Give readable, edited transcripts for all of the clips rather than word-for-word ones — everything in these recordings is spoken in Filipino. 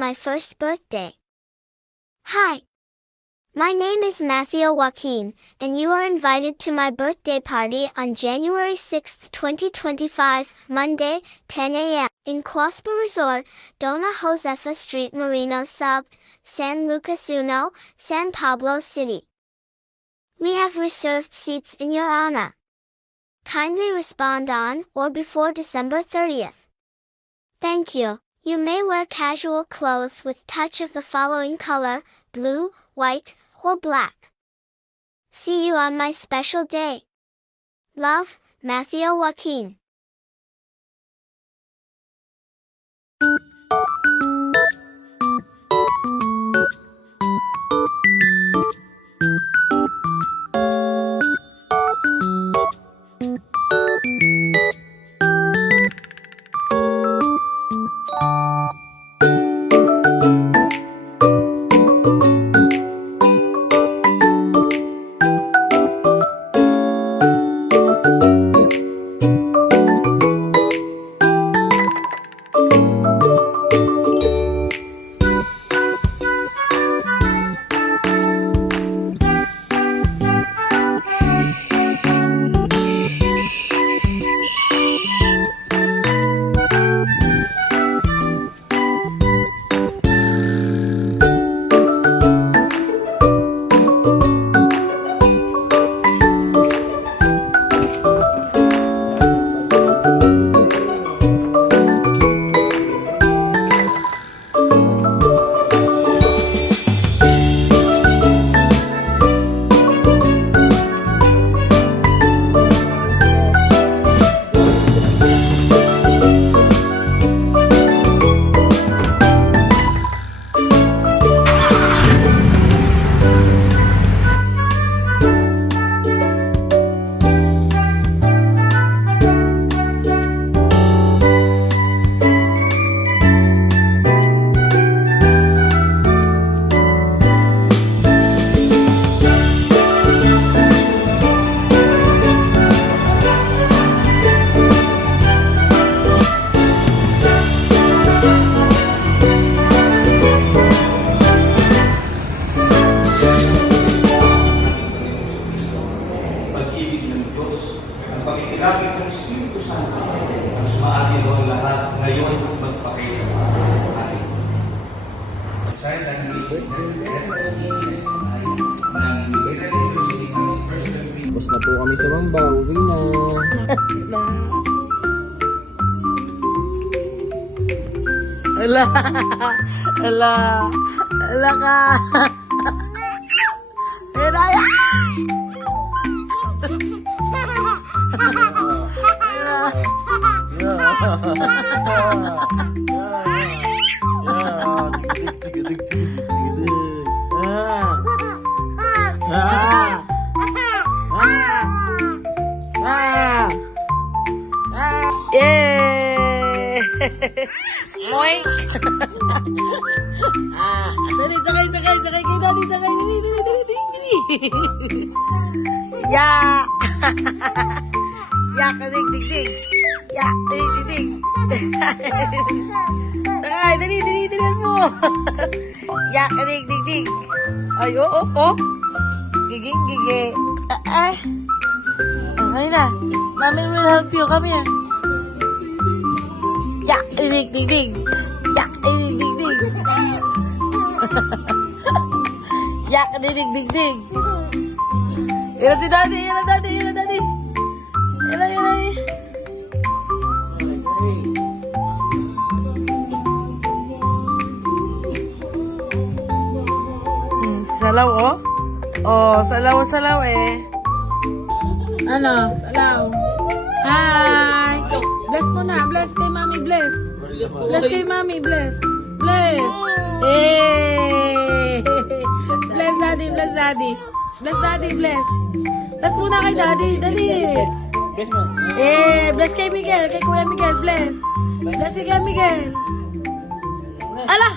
my first birthday. Hi. My name is Matthew Joaquin, and you are invited to my birthday party on January 6, 2025, Monday, 10 a.m. in Quaspa Resort, Dona Josefa Street Marino Sub, San Lucas Uno, San Pablo City. We have reserved seats in your honor. Kindly respond on or before December 30th. Thank you. You may wear casual clothes with touch of the following color, blue, white, or black. See you on my special day. Love, Matthew Joaquin. Tapos na po kami sa Mamba, uwi na. Ala, ala, ala ka. Eraya. Yay! Moink! Dali, sakay kay Daddy, sakay. Dali. Ya! Ya, kadig. Ya, dig. Sakay, dali mo. Ya, kadig. Ay, oo. Gigi. Okay na. Mami will help you. Come here. Ya, dig. Ya, dig. Ya, dig. Yan si Daddy. Yan. Salaw, oh. Oh, salaw eh. Ano? Salaw. Hi! Bless mo na. Bless kay Mami, bless. Bless kay Mami, bless. Bless. Hey! Bless Daddy. Bless Daddy, bless. Bless muna kay Daddy. Dali. Bless mo. Bless kay Miguel. Kay Kuya Miguel, bless. Bless kay Kuya Miguel. Ala!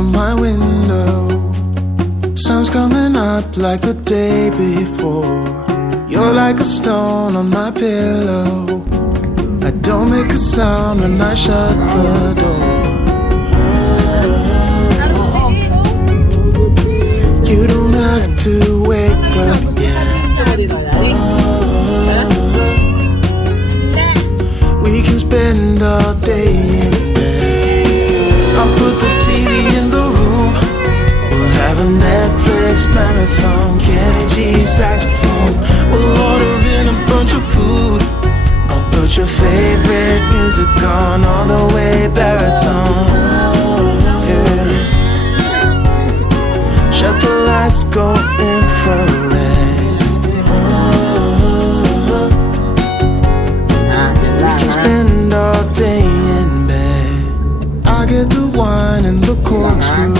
from my window. Sun's coming up like the day before. You're like a stone on my pillow. I don't make a sound when I shut the door. You don't have to wake up yet. We can spend all day in bed. I'll put the TV in the room. We'll have a Netflix marathon. Kenny G saxophone. We'll order in a bunch of food. I'll put your favorite music on all the way baritone. Yeah. Shut the lights, go infrared. We can spend all day in bed. I get the wine and the corkscrew.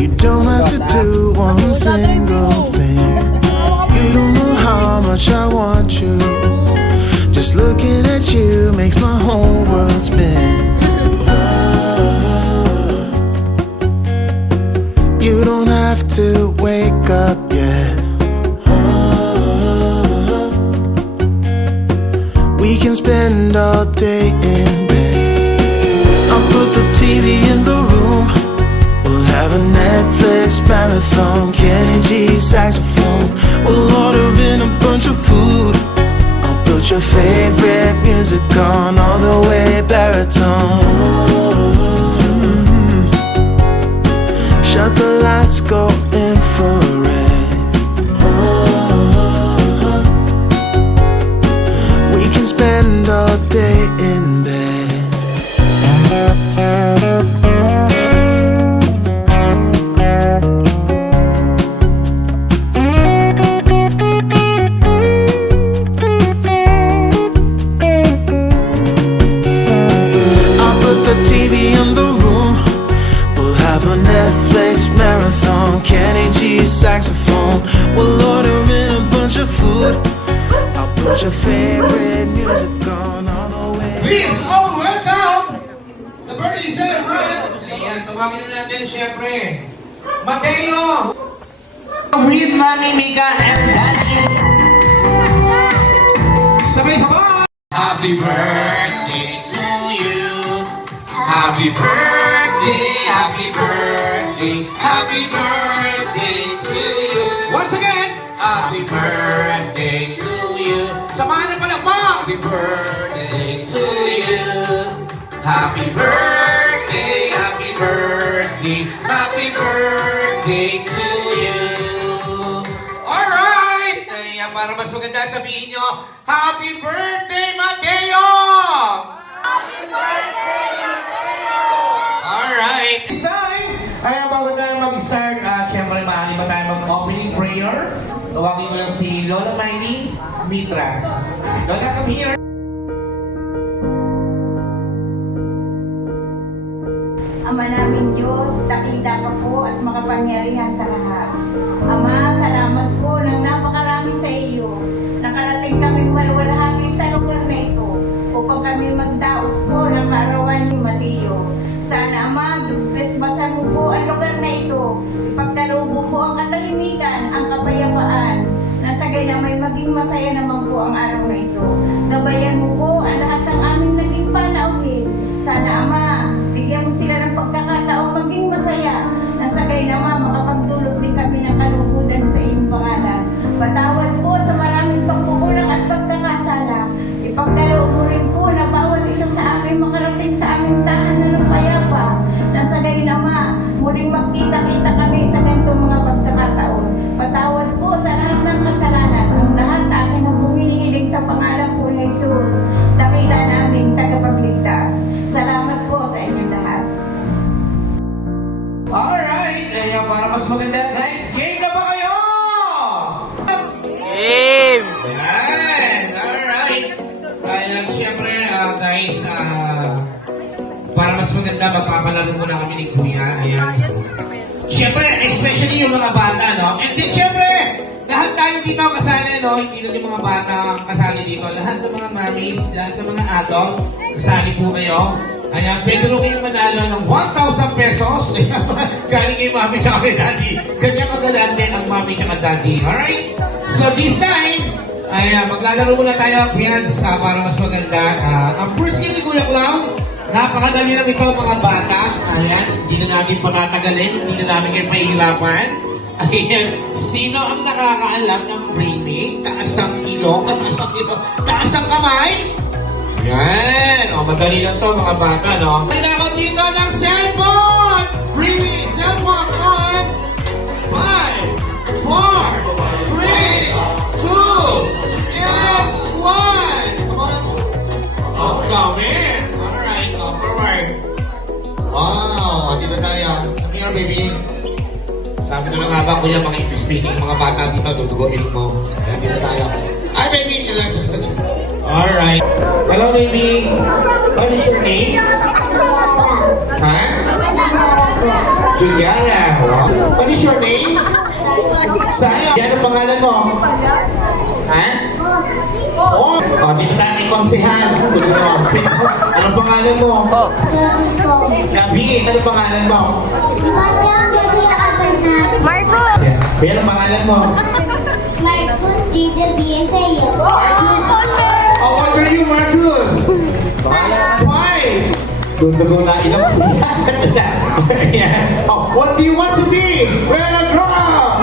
You don't have to do one single thing. You don't know how much I want you. Just looking at you makes my whole world spin. You don't have to wake up yet. We can spend all day in bed. I'll put the TV in the room. We'll have a Netflix marathon. Kenny G saxophone. We'll order in a bunch of food. I'll put your favorite music on all the way baritone. Shut the lights, go infrared. We can spend all day in bed. I'll put the TV in the room. We'll have a Netflix marathon. Kenny G saxophone. We'll order in a bunch of food. I'll put your favorite music on all the way. Please all welcome the birthday celebrant. Ayan, tawagin na natin syempre Mateo with Mami Mika and Daddy. Sabay-sabay! Happy birthday to you. Happy birthday, happy birthday, happy birthday to you. Once again, happy birthday to you. Samahan ng palakpak. Happy birthday to you. Happy birthday, happy birthday, happy birthday to you. Alright! Kaya para mas maganda sabihin nyo, happy birthday, Mateo! Alright. This time, ay bago tayo mag-start, syempre maaari ba tayo mag-opening prayer? Tawagin ko lang si Lola Miley Mitra. Lola, come here. Ama namin Diyos, dakila ka po at makapangyarihan sa lahat. Ama, salamat po ng napakarami sa iyo. Nakarating kaming walwalhati sa lugar na ito upang kami magdaos po ng kaarawan ni Mateo. Sana Ama, bigpesbasan mo po ang lugar na ito. Ipagkaloob mo po ang katahimikan, ang kapayapaan. Nasagay na may maging masaya naman po ang araw na ito. Gabayan mo po ang lahat ng aming naging panauhin. Sana Ama, bigyan mo sila ng pagkakataong maging masaya. Nasagay naman makapagdulot din kami ng kalugudan sa iyong pangalan. Patawad po sa maraming pagkukulang at pagkakasala. Ipagkaloob mo rin po na bawat isa sa amin makarating sa aming tahanan ng payapa. Nasagay naman, muling magkita-kita kami sa ganitong mga pagkakataon. Patawad po sa lahat ng kasalanan. Ang lahat akin ang pumilihiling sa pangalan po ni Jesus. Dakila naming tagapagligtas. Salamat po sa inyong lahat. Alright, kaya para mas maganda guys, game na ba kayo? Game! Ayan, alright. Ayan, syempre guys, para mas maganda magpapalaro muna kami ni Kuya. Ayan. Syempre, especially yung mga bata, no? And then syempre, lahat tayo dito kasali, no? Hindi lang yung mga bata kasali dito. Lahat ng mga mommies, lahat ng mga adult, kasali po kayo. Ayan, pwede rin kayong manalo ng 1,000 pesos. Galing kay mami tsaka kay daddy. Ganyan kagalante ang mami tsaka daddy. Alright? So this time, ayan, maglalaro muna tayo, kids, para mas maganda. Ang first game ni Kuya Clown, napakadali lang ito mga bata. Ayan, hindi na namin patatagalin, hindi na namin kayo pahihirapan. Ayan, sino ang nakakaalam ng Brainy? Taas ang ilong, taas ang kamay? Yan! O, madali lang to mga bata, no? Kailangan dito ng cellphone! Brainy, cellphone on! 5, 4, 3, 2, and 1! Come on! Oh, dami! Alright, forward. Wow! Dito tayo. Come here, baby. Sabi ko na nga ba, kuya, mga English speaking, mga bata dito, dudugoin mo. Ayan, dito tayo. Hi, baby! Alright. Hello, baby. What is your name? Ha? Juliana. What is your name? Saya. Yan ang pangalan mo? Ha? Oh, dito tayo kay Konsehan. Anong pangalan mo? Gabi. Anong pangalan mo? Marco! Yan ang pangalan mo? Marcos Gida BSAyo. How old are you, Marcus? Why? Dugo na ilang. Oh, what do you want to be? When I grow up?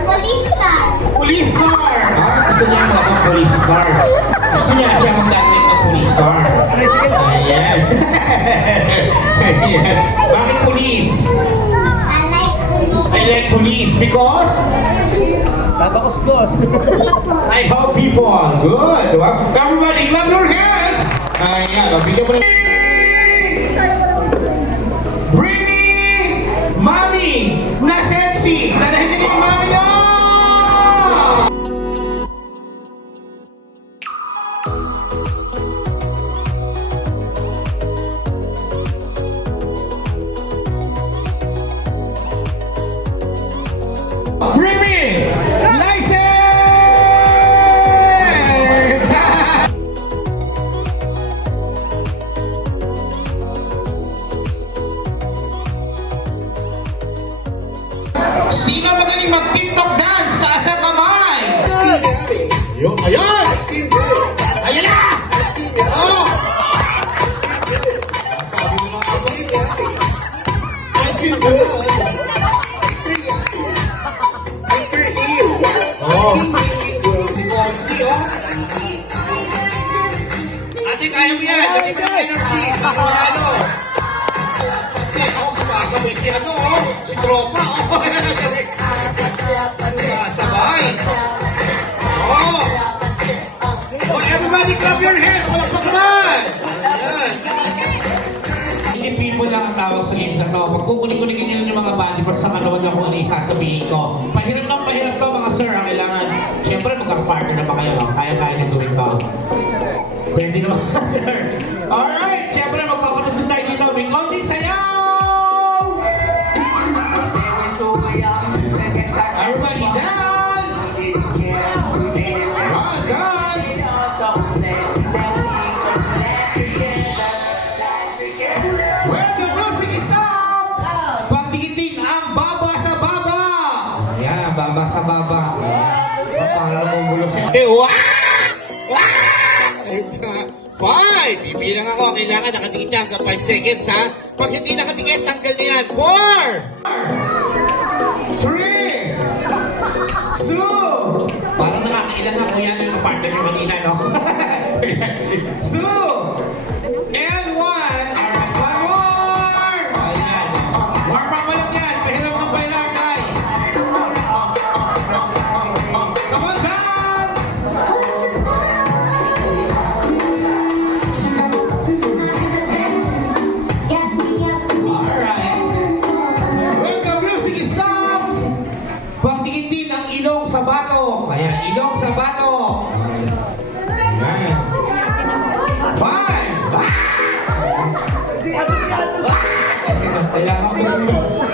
Police car. Police car! Gusto niya maging police car. Gusto niya siya magdadalik ng police car. Ayan. Ayan. Bakit police? I like police because? I help people. Good. Diba? Everybody, clap your hands. Ayan. Bigyan mo na. Britney! Mami! Na sexy! Dalahin na yung mami na! Britney! License! Sino magaling mag-TikTok dance? Taas ang kamay! Ayun, ayun! Ayun na! Oh! Sabi mo lang ako. Oh! Si oh! Ate, kaya mo yan! Dali mo ng energy! Ano? Ate, ako sumasabay si ano, oh! Si Tropa, oh! Sabay! Oh! Oh, everybody clap your hands! Walang sakman! Ayan! Hindi people lang ang tawag sa games na to. Pag kukunin-kuningin nyo yung mga body parts sa katawan lang kung ano yung sasabihin ko. Pahirap to mga sir. Ang kailangan, siyempre magkakapartner na ba kayo? Kaya-kaya nyo gawin to. Pwede naman sir. Alright! Siyempre magpapatugtog tayo dito. May konti sayaw! Everybody dance! Wow, dance! When the music stop, pagdikitin ang baba sa baba. Ayan, baba sa baba. Para mong siya. Okay, Five! Bibilang ako. Kailangan nakatingin niya hanggang 5 seconds, ha? Pag hindi nakatingin, tanggal niya yan. 4! 3! 2! Parang nakakailan nga kung yan yung partner niyo kanina, no? 2! And 1! One more! Ayan. Warm up mo lang yan. Pahirap ng bailar, guys. Come on, dance! Alright. When the music stops, pagdikitin ang ilong sa bato. Ayan, ilong sa bato. Ayan. 5! Kailangan ko na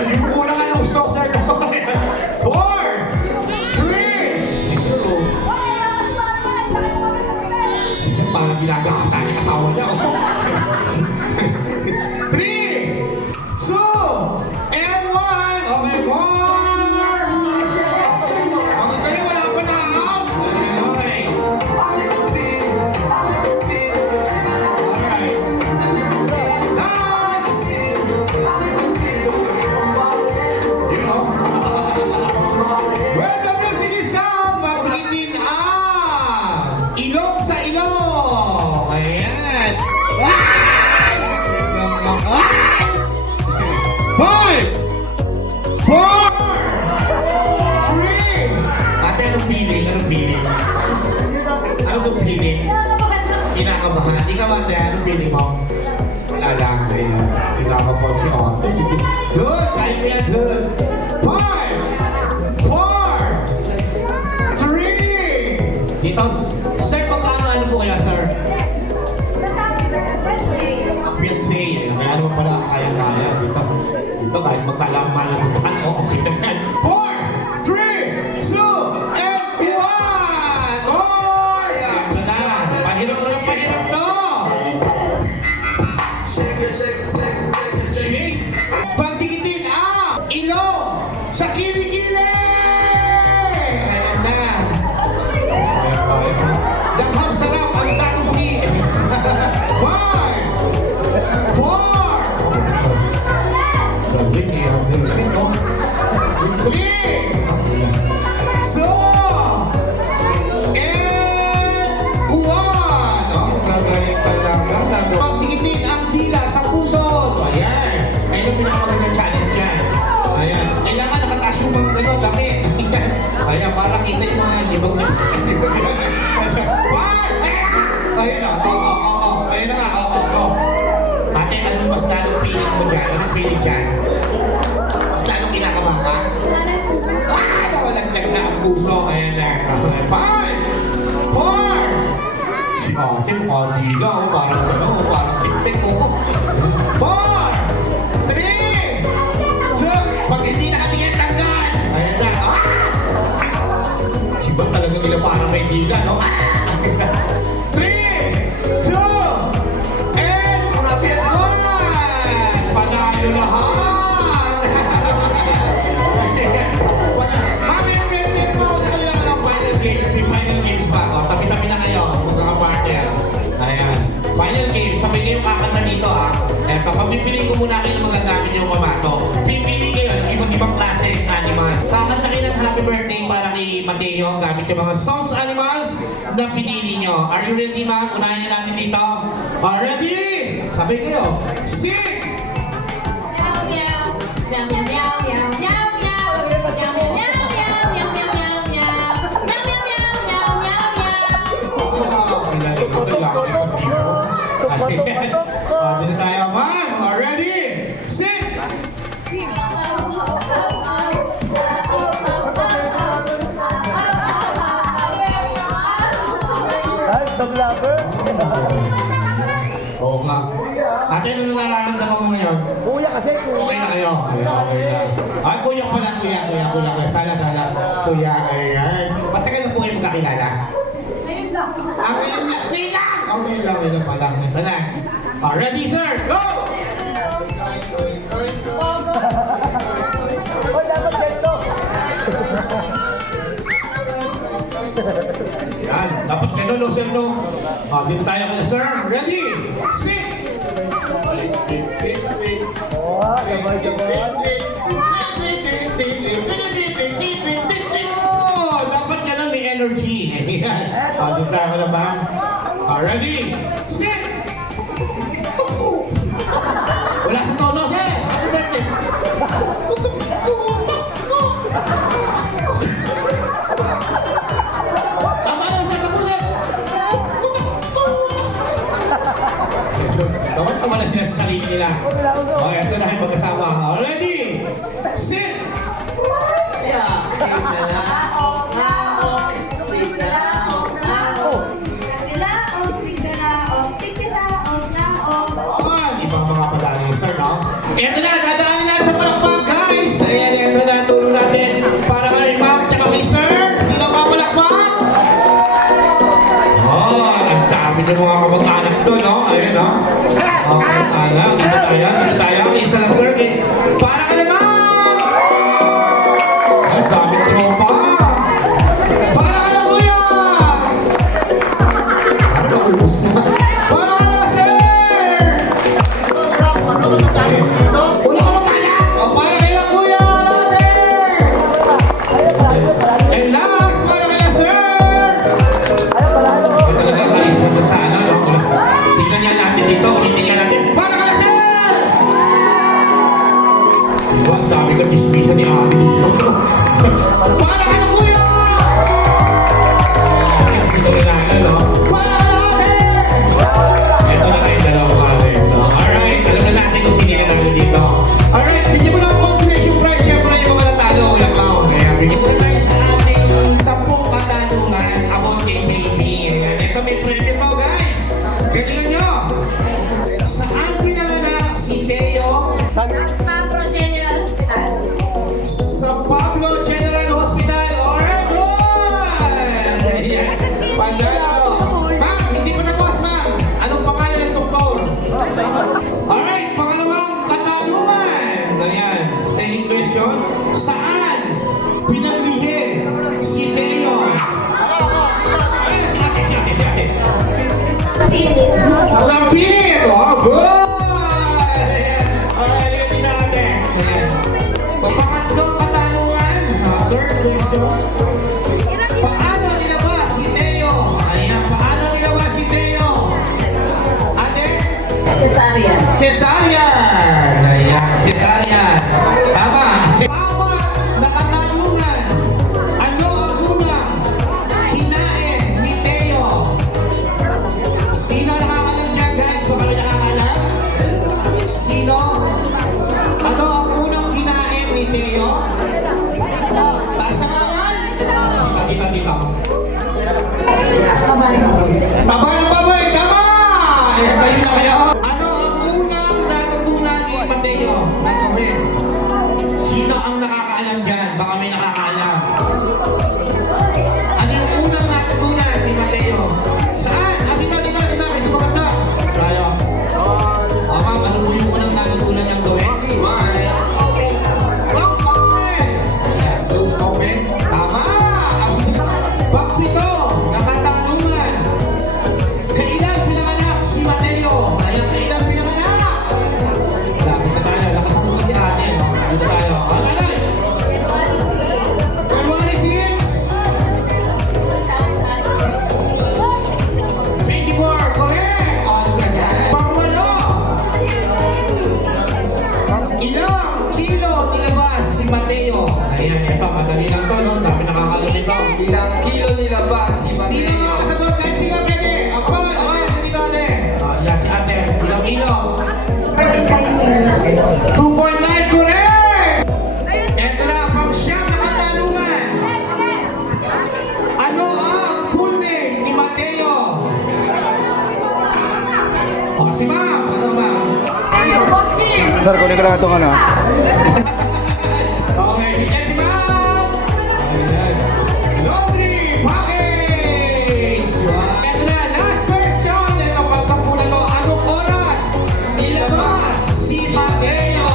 yung una nga ng stock sir. 4! 3! Siguro. Parang ginagawa sa akin asawa niya. Anong feeling? Anong feeling? Kinakabahan. Ikaw, ate, anong feeling mo? Wala lang. Ayan. Kinakabahan si ate. Good! Kaya mo yan, good! 5, 4, 3. Dito, sir, magkano ano po kaya, sir? Fiancé. Kaya naman pala, kaya-kaya. Dito kahit magkalaman-malaman. Okay naman. 4, 3, 2, and 1! Oh! Ito na. Pahirap to. Shake. Pagdikitin ang ilong sa kilikili! Ayan na. Daghang sarap ang tatuki. 5, 4, sabi ni Anderson, no? 3, 2, and 1! Oh, gagaling talaga. Pagdikitin ang dila sa puso. Ayan. Ayun yung pinakamagandang challenge dyan. Ayan. Kailangan nakataas yung mga gano'n, damit. Ayan, para kita yung mga libag na. Ayun na. Oo. Ayun na nga. Oo. Ate, anong mas lalong feeling mo dyan? Anong feeling dyan? Mas lalong kinakabahan ka? Nawalaglag na ang puso. Ayan na. 5, 4. Si ate, mukhang dila. Parang ano, parang tik-tik mo. 4, 3, 2. Pag hindi nakatingin, tanggal. Ayan na. Si ba talagang ila parang may dila, no? 3, 2, and 1! Panalo lahat! Mami, pinsin mo sa kanila ka ng final games. May final games pa. O, tabi-tabi na kayo. Magkakapartner. Ayan. Final games. Sabay kayo kakanta dito, ha? Eto, pagpipili ko muna kayo ng mga gamit yung mamato. Pipili kayo ng ibang klase ng animals. Kakanta kayo ng happy birthday para kay Mateo gamit yung mga songs animals na pinili nyo. Are you ready, ma'am? Unahin nyo natin dito. Ready? Sabay kayo. Sing! Dito tayo, ma'am. Ready? Sing! Oo nga. Ate, ano nararamdaman mo ngayon? Kuya kasi, Okay na kayo? Okay na. Ay, kuya pala, kuya. Sala. Kuya, ayan. Matagal na po kayo magkakilala? Ngayon lang. Ngayon lang pala. Ito na. Ready, sir? Go! oh, dapat ganito. Yan. Dapat ganun, no, sir, no? Dito tayo kaya, sir. Ready? Sing! Oh, sabay. Oh, dapat ganun, may energy. Ayan. Dito tayo na ba? Ready? Sing! Wala sa tono, sir. Happy birthday. Tama na, sir. Tapusin. Dapat tama na sila sa sarili nila. Okay, ito na yung magkasama. Ready? Sing! Ibang mga padaling, sir, no? Ito na, dadaanin natin sa palakpak, guys! Ayan, ito na, tulong natin para kay ma'am, tsaka kay sir. Sino pa palakpak? Oh, ang dami ng mga kamag-anak to, no? Ayun, no? Okay, alam. Dito tayo. Isa lang, sir. Para kay ma'am! Ang dami tropa. Para kay kuya! Ano ba, ubus na? Para kay sir! Wala ka mag-anak! O, para kay kuya! And last, para kay sir! Ito talaga kalis na sa ano, no? Tingnan niya natin dito. Tingnan natin. Para kay sir! Dito. Babae, babae, tama! Eh, kayo na kayo. Ano ang unang natutunan ni Mateo? Natutunan. Sino ang nakakaalam dyan? Baka may nakakaalam. Ano yung unang natutunan ni Mateo? Saan? Dito. May sumaganda. Tayo. Ma'am, ano po yung unang natutunan niyang gawin? Close open. Ayan, close open. Tama! Pagpito, nakatanungan. Kailan pinanganak si Mateo? Ayan, kailan pinanganak? Lapit na tayo. Lakas mo si ate. Dito tayo. Nanay. February 6. 24, correct. Pangwalo. Ilang kilo nilabas si Mateo? Ayan, ito. Madali lang to, no? Dami nakakalun ito. Ilang kilo nilabas si Sino Mateo? ang kasagot? Kahit sino pwede. Ako ba? Dito ate. Yan si ate. Ilang kilo? 2.9, correct! Ito na, pang siyam na katanungan. Ano ang full name ni Mateo? O, si ma'am. Ano ma'am? Sir, kunin ko lang itong ano. Okay, yan si ma'am. Ayan. Laundry package. Ito na, last question. Ito, pang-sampu na to. Anong oras nilabas si Mateo?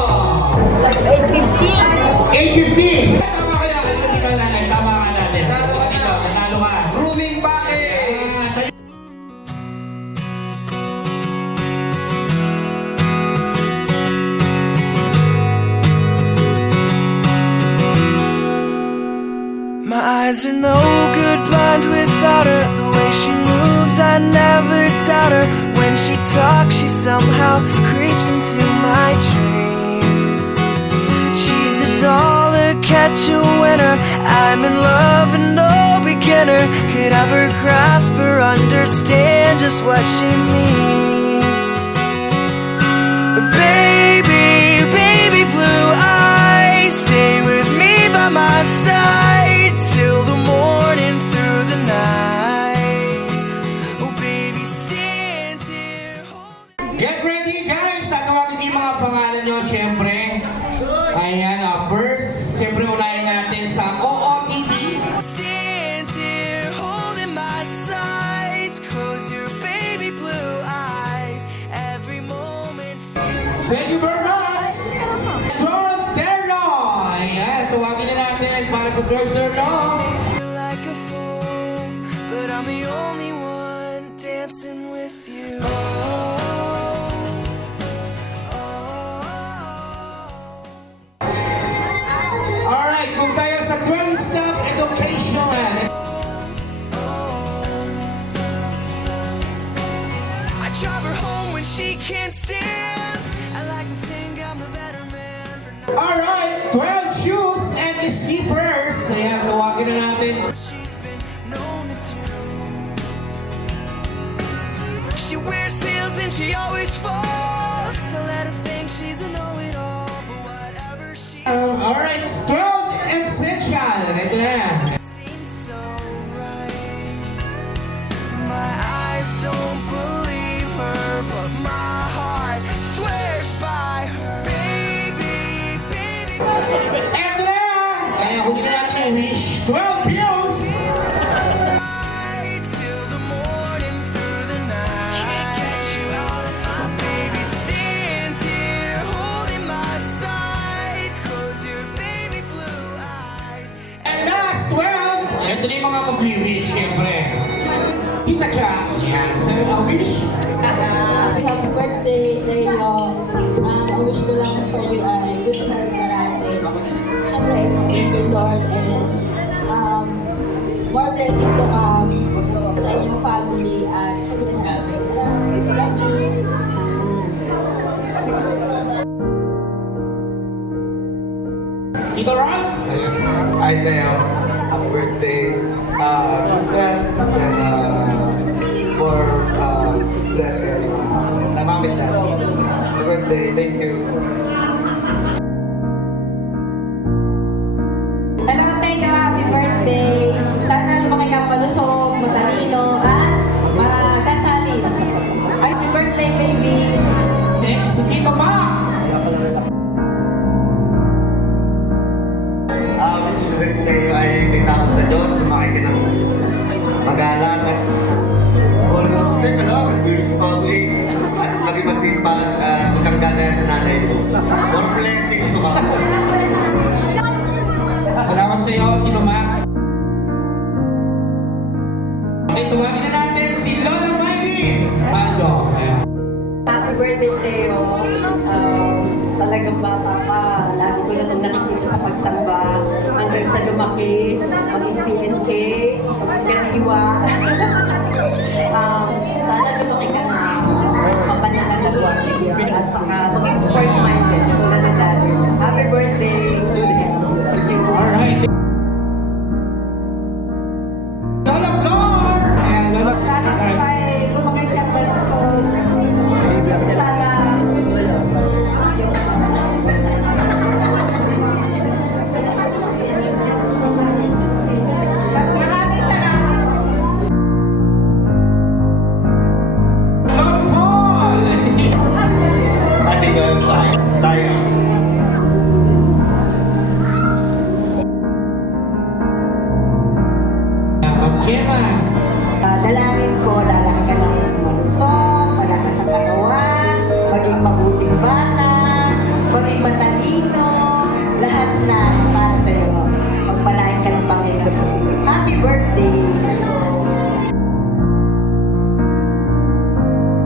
8:50. Tama kaya? Halika dito, nanay. Tama ka, nanay. Halika dito. Nanalo ka. Grooming package! My eyes are no good, blind without her. The way she moves, I never doubt her. When she talks, she somehow creeps into my dreams. She's a doll, a catch a winner. I'm in love and no beginner could ever grasp or understand just what she means. Baby blue eyes, stay with me by my side till the morning through the night. Oh baby, stand here. Get ready, guys! Tatawagin niyo yung mga pangalan niyo, syempre. Ayan, first, syempre unahin natin sa OOTD. Stand here holding my sides. Close your baby blue eyes. Every moment feels Thank you very much! John Terno! Ayan, tawagin na natin para sa John Terno. like a fool, but I'm the only one dancing with you. Alright, kung tayo sa 12-step education. I drive her home when she can't stand. I like to think I'm the better man for not Alright, 12 shoes and slippers. Ayan, tawagin na natin. what she's been known to do. She wears heels and she always falls. So let her think she's a know-it-all, but whatever she Alright, 12 essential. Ito na. seems so right. My eyes don't believe her, but my heart swears by her. Baby. Ito na! Kaya kunin na natin yung wish. 12 pills! Side till the morning through the night. Can't get you out. Oh, baby, stand here holding my sides. Close your baby blue eyes. And last 12! Ito na yung mga mag-wish, syempre. Tita Cha. Yan. So, a wish? Happy birthday, Dayo. Ang wish ko lang for you ay good health parati. Siyempre, thank you Lord and more blessing to come sa inyong family at good health. Love you. Tito Ron? Hi Teo, happy birthday. For blessing you. Namamit na. Happy birthday, thank you. Hello, Tayo. Happy birthday. Sana magalang at teka lang, public at maging masipag at magkagaya sa nanay mo. More blessings to come. Salamat sa iyo, Tito Mac. Okay, tuwagin na natin si Lola Miley. Aldo. Ayan. Happy birthday, Teo. Talagang bata pa. Lagi ko na itong nakikita sa pagsamba. Hanggang sa lumaki, maging PNK, kaniwa. Sana lumaki ka na. Mapanalagawa. At saka maging sports-minded. Tulad ng dati. Happy birthday to them. Alright. Lola Flor. Ayan, Lola. Sana ay lumaki ka pa lang. Sana maraming salamat. Lola Paul. Ate ka, tayo. Ma'am Gemma. Dalangin ko, lalaki ka lang malusog, wala ka sa katawan, maging mabuting bata, maging matalino, lahat na para sa iyo. Pagpalain ka ng Panginoon. Happy birthday!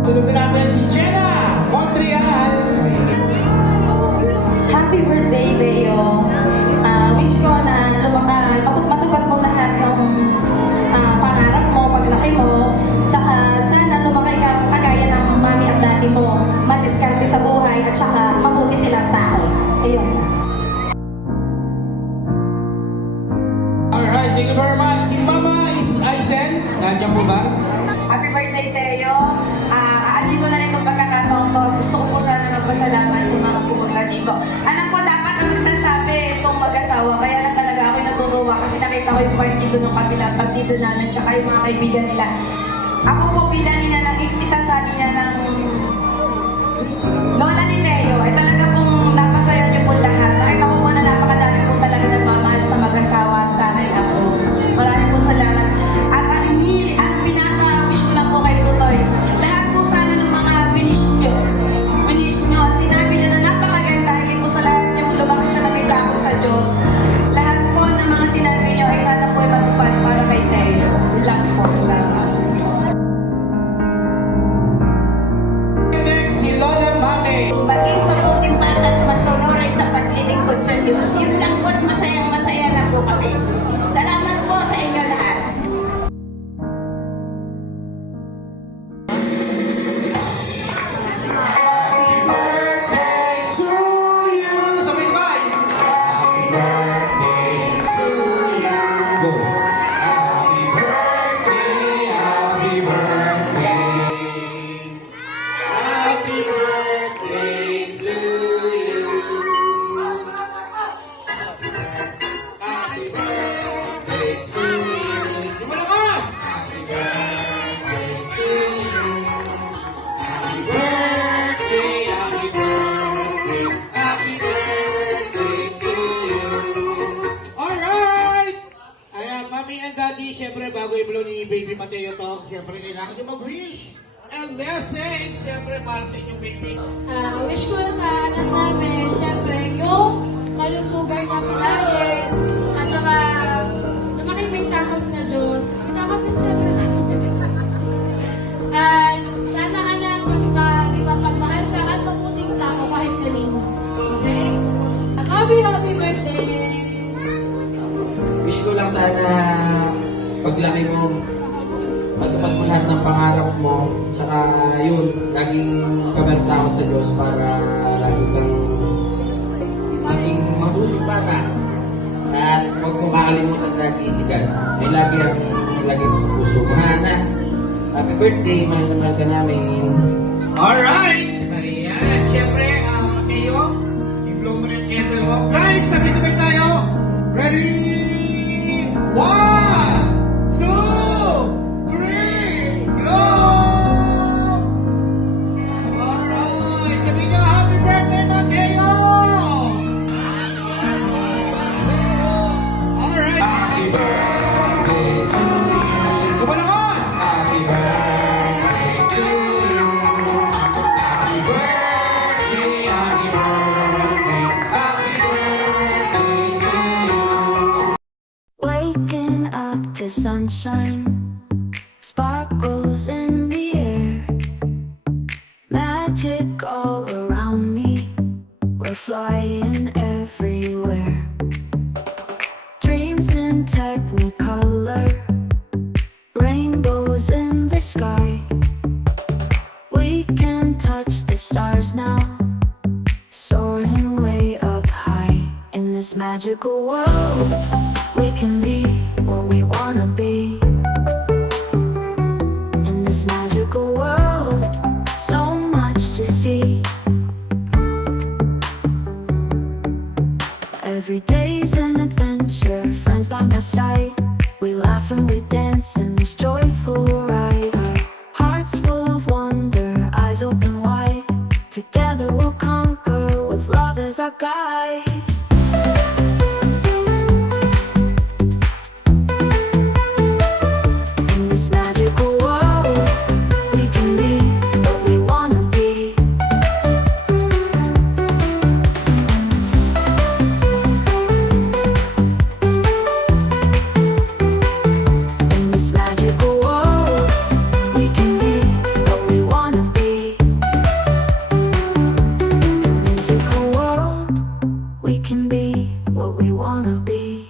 Sunod na natin si Jenna Montreal. Happy birthday, Leo. Wish ko na matupad mo lahat ng pangarap mo, paglaki mo. Tsaka sana lumaki ka kagaya ng mami at daddy mo. Madiskarte sa buhay at tsaka mabuti silang tao. Ayun. Alright, thank you very much. Si Mama Aisen, nandiyan po ba? Happy birthday, Teo. Aalin ko na rin itong pagkakataon ko. Gusto ko po sana magpasalamat sa mga pumunta dito. Alam ko dapat na magsasabi itong mag-asawa. Kaya lang talaga ako'y natutuwa kasi nakita ko yung partido ng kabilang partido namin tsaka yung mga kaibigan nila. Ako po bilang ina ng isa sa niya ng lola ni Teo ay talaga pong napasaya niyo po lahat. Nakita ko po na napakadami po talaga nagmamahal sa mag-asawa sa akin ako. Maraming po salamat. At ang pinaka-wish ko lang po kay Tutoy, lahat po sana ng mga winish nyo at sinabi na napakaganda, higit po sa lahat yung lumaki siya na may takot sa Diyos. Lahat po ng mga sinabi nyo ay sana po ay matupad para kay Teo. Yun lang po, salamat. Next, si Lola Mame. Maging mabuting bata at masunuray sa paglilingkod sa Diyos. Yun lang po at masayang-masaya na po kami. Salamat po sa inyo lahat. Happy birthday to you. Sabay-sabay. Happy birthday to you. Go. Happy birthday, happy birthday. Happy birthday to you. Happy birthday to you. Yung malakas. Happy birthday to you. Happy birthday, happy birthday, happy birthday to you. Alright! Ayan, Mami and Daddy, syempre bago i-blow ni Baby Mateo to, syempre kailangan nyo mag-wish. And message, syempre para sa inyong baby. Wish ko sa anak namin, syempre, yung kalusugan na pinahin, at saka lumaki may takot sa Diyos. May takot din syempre sa amin. At sana anak, magpapagmahal ka at mabuting tao kahit kanino. Okay? Happy birthday! Wish ko lang sana paglaki mo, matupad mo lahat ng pangarap mo, tsaka yun, laging kabalita ko sa Diyos para lagi kang maging mabuting bata. At huwag mo kakalimutan lagi si God. May lagi ang puso. Mahana. Happy birthday, mahal na mahal ka namin. Alright! Ayan, syempre, Mateo, i-blow mo na yung candle mo. Guys, sabay-sabay tayo. Ready? 1, 2, 3, blow! Alright, sabihin nyo, happy birthday, Mateo! Alright. Happy birthday to you. Sparkles in the air, magic all around me. We're flying everywhere. Dreams in technicolor, rainbows in the sky. We can touch the stars now, soaring way up high. In this magical world, we can be what we wanna be. In this magical world, so much to see. Every day's an adventure, friends by my side. We laugh and we dance in this joyful ride. Our hearts full of wonder, eyes open wide. Together we'll conquer with love as our guide. In this magical world, we can be what we wanna be. In this magical world, we can be what we wanna be. In this magical world, we can be what we wanna be.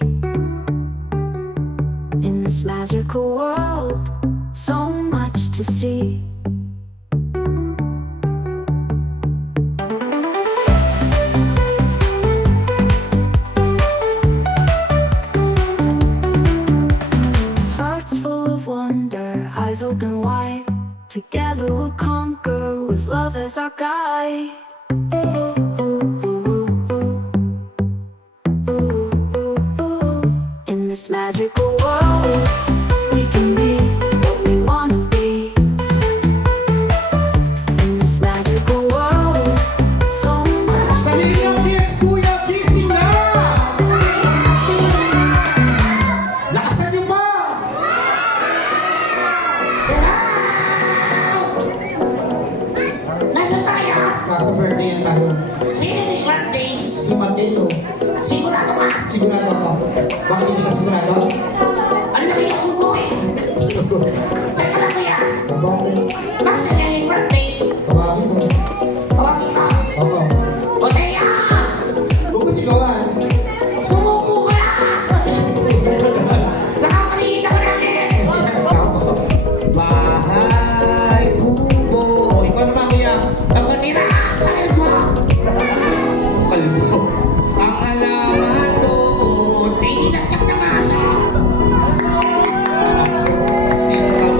In this magical world, so much to see. Hearts full of wonder, eyes open wide. Together we'll conquer with love as our guide. Ooh, ooh, ooh, ooh. Ooh, ooh, ooh. In this magical world, we can be what we wanna be. In this magical world, so much to see. Kids, Kuya, gising na! Lakasan niyo pa! Nasa tayo? Nasa birthday yan tayo. Sino may birthday? Si Mateo. Sigurado ka? Sigurado ako. Bakit hindi ka sigurado? Ang laki ng kuko eh. Teka lang kuya. Bakit? Nasa niya yung birthday? Tawagin mo. Tawagin ka. Oo. O Teya! Huwag mo sigawan. Sumuko ka na! Nakakalita ka namin! Bahay, kubo. O, ikaw naman kuya. Ako nila! Kalbo! Kalbo. Ang halaman doon. May inat ka tamasa! Singkap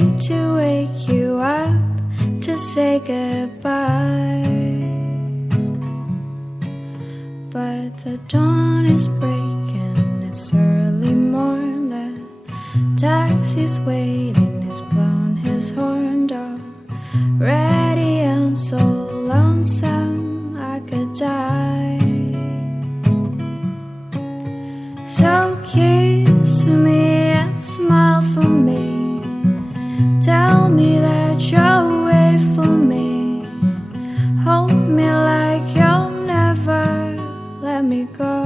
hate to wake you up to say goodbye, but the dawn is breaking, it's early morn. The taxi's waiting, he's blown his horn dog. Ready, I'm so lonesome I could die. So kiss me and smile for me, tell me that you'll wait for me, hold me like you'll never let me go.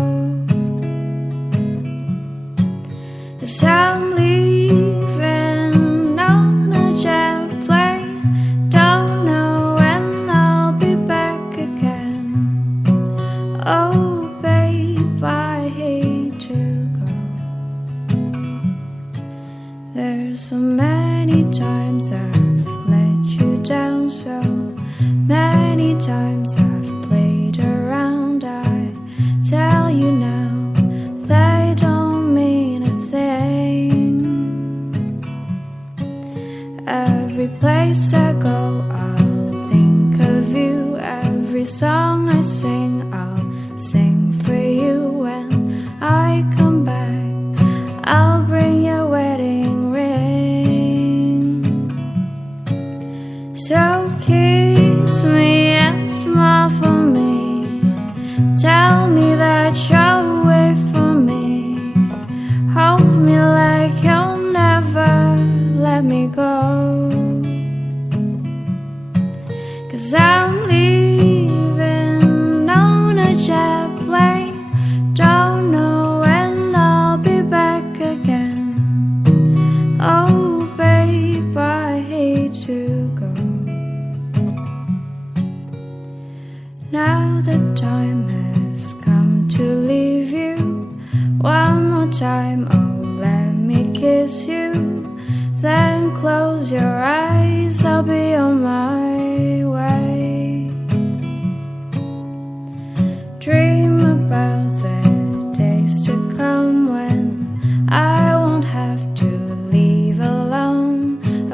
'Cause I'm leaving on a jet plane, don't know when I'll be back again. Oh babe, I hate to go. There's so many times I've let you down, so many times I've played around. I tell you now, they don't mean a thing. Every place I go, I'll think of you. Every song I sing, I'll sing for you. When I come back, I'll bring your wedding ring. So kiss me and smile for me, tell me that you'll wait for me, hold me like you'll never let me go. 'Cause I'm leaving on a jet plane, don't know when I'll be back again. Oh babe, I hate to go. Now the time has come to leave you. One more time, oh let me kiss you, then close your eyes, I'll be on my way. Dream about the days to come when I won't have to leave alone,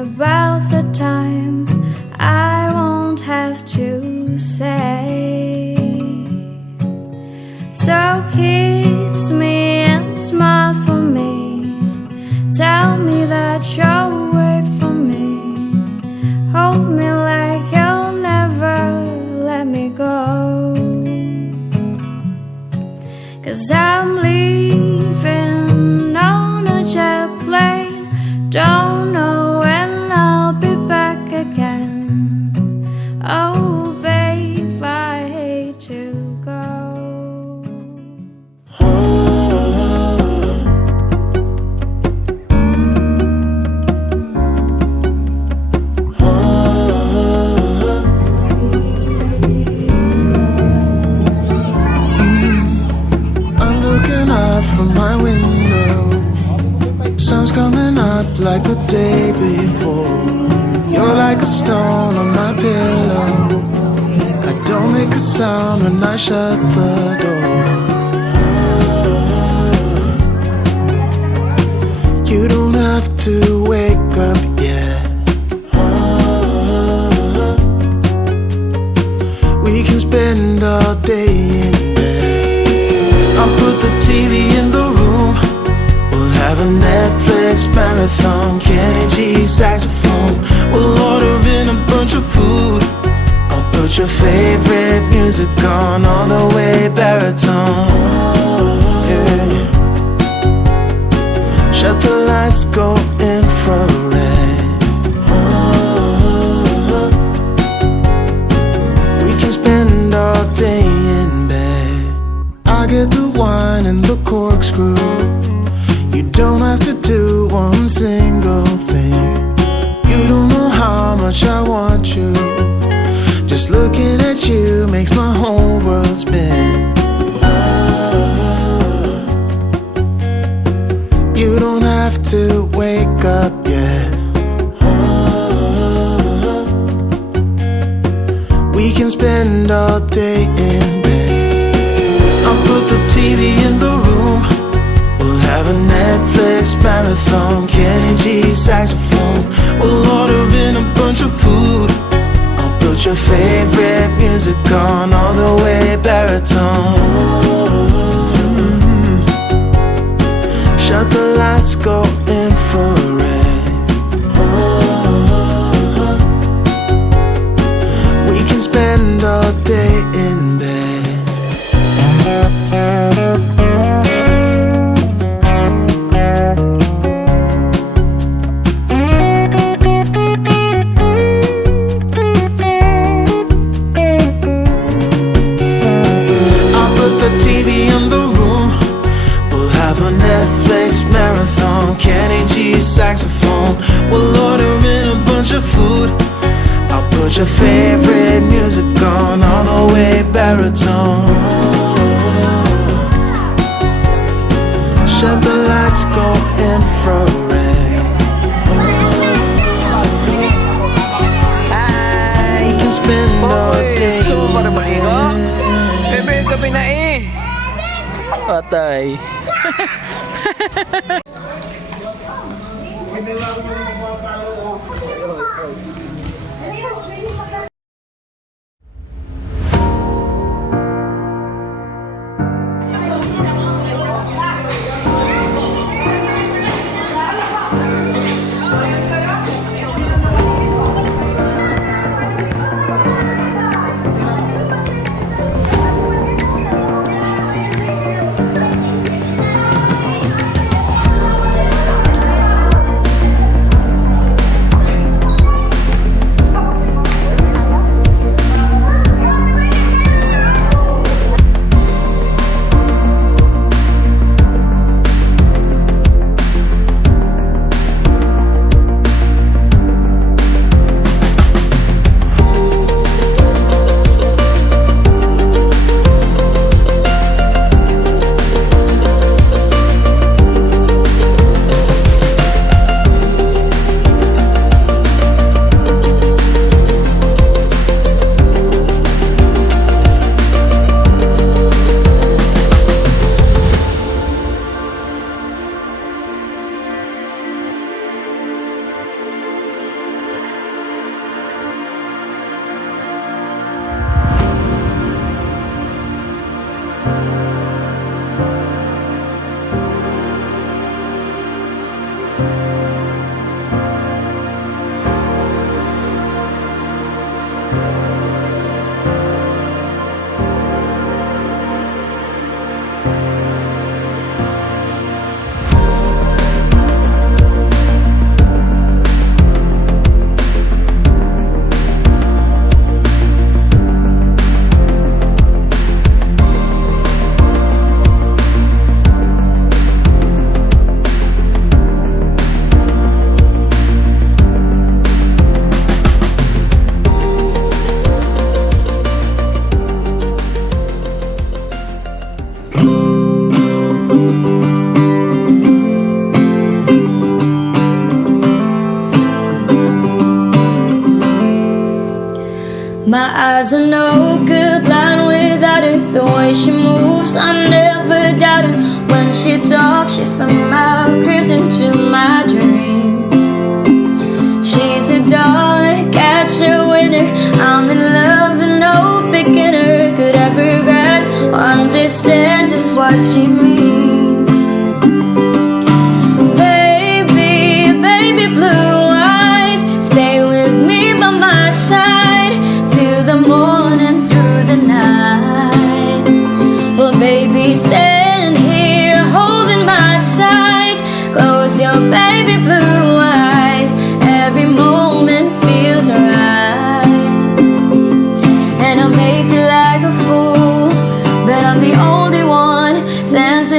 about the times I won't have to say. So kiss me and smile for me, tell me that you'll wait for me, hold me like you'll never let me go. 'Cause I'm leaving on a jet plane, don't know when I'll be back again. Oh babe, I hate to go. I'm looking out from my window, sun's coming up like the day before. You're like a stone on my pillow, I don't make a sound when I shut the door. You don't have to wake up yet, we can spend all day in bed. I'll put the TV in the room, we'll have a Netflix marathon, Kenny G saxophone. We'll order in a bunch of food, I'll put your favorite music on, all the way baritone. Yeah. Shut the lights, go infrared. We can spend all day in bed. I get the wine and the corkscrew, you don't have to do one single thing. You don't know how much I want you, just looking at you makes my whole world spin. You don't have to wake up yet, we can spend all day in bed. I'll put the TV in the room, we'll have a Netflix marathon, Kenny G saxophone. We'll your favorite music on all the way baritone. Shut the lights, go infrared. We can spend all day in bed. I'll put the TV in the room. We'll have a Netflix marathon, Kenny G saxophone. We'll order in a bunch of food. I'll put your favorite music on all the way baritone. Shut the lights, go infrared. We can spend all day. Bebe, gabi na eh. Patay. My eyes are no good, blind without her. The way she moves, I never doubt her. When she talks, she somehow creeps into my dreams. She's a doll, catch a winner. I'm in love and no beginner could ever grasp or understand just what she means. Baby, baby blue eyes, stay with me by my side till the morning through the night. Well, baby, stand here holding my sides. Close your baby blue eyes. Every moment feels right. And I'll make you like a fool, but I'm the only one dancing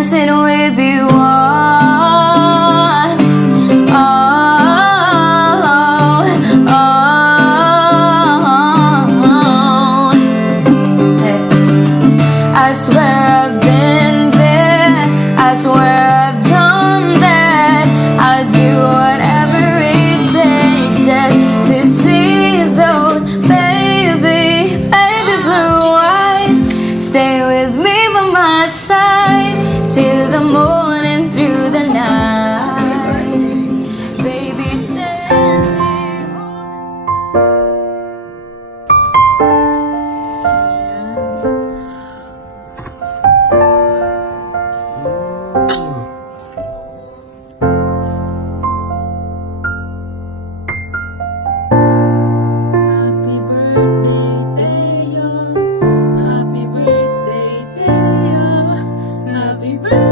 dancing with you on. Oh, oh, hey. I swear I've been there, I swear I've done that. I'd do whatever it takes just to see those baby, baby blue eyes. Stay with me by my side till the morning, through the night. Baby, stand here. Happy birthday, Deo. Happy birthday, Deo. Happy birthday.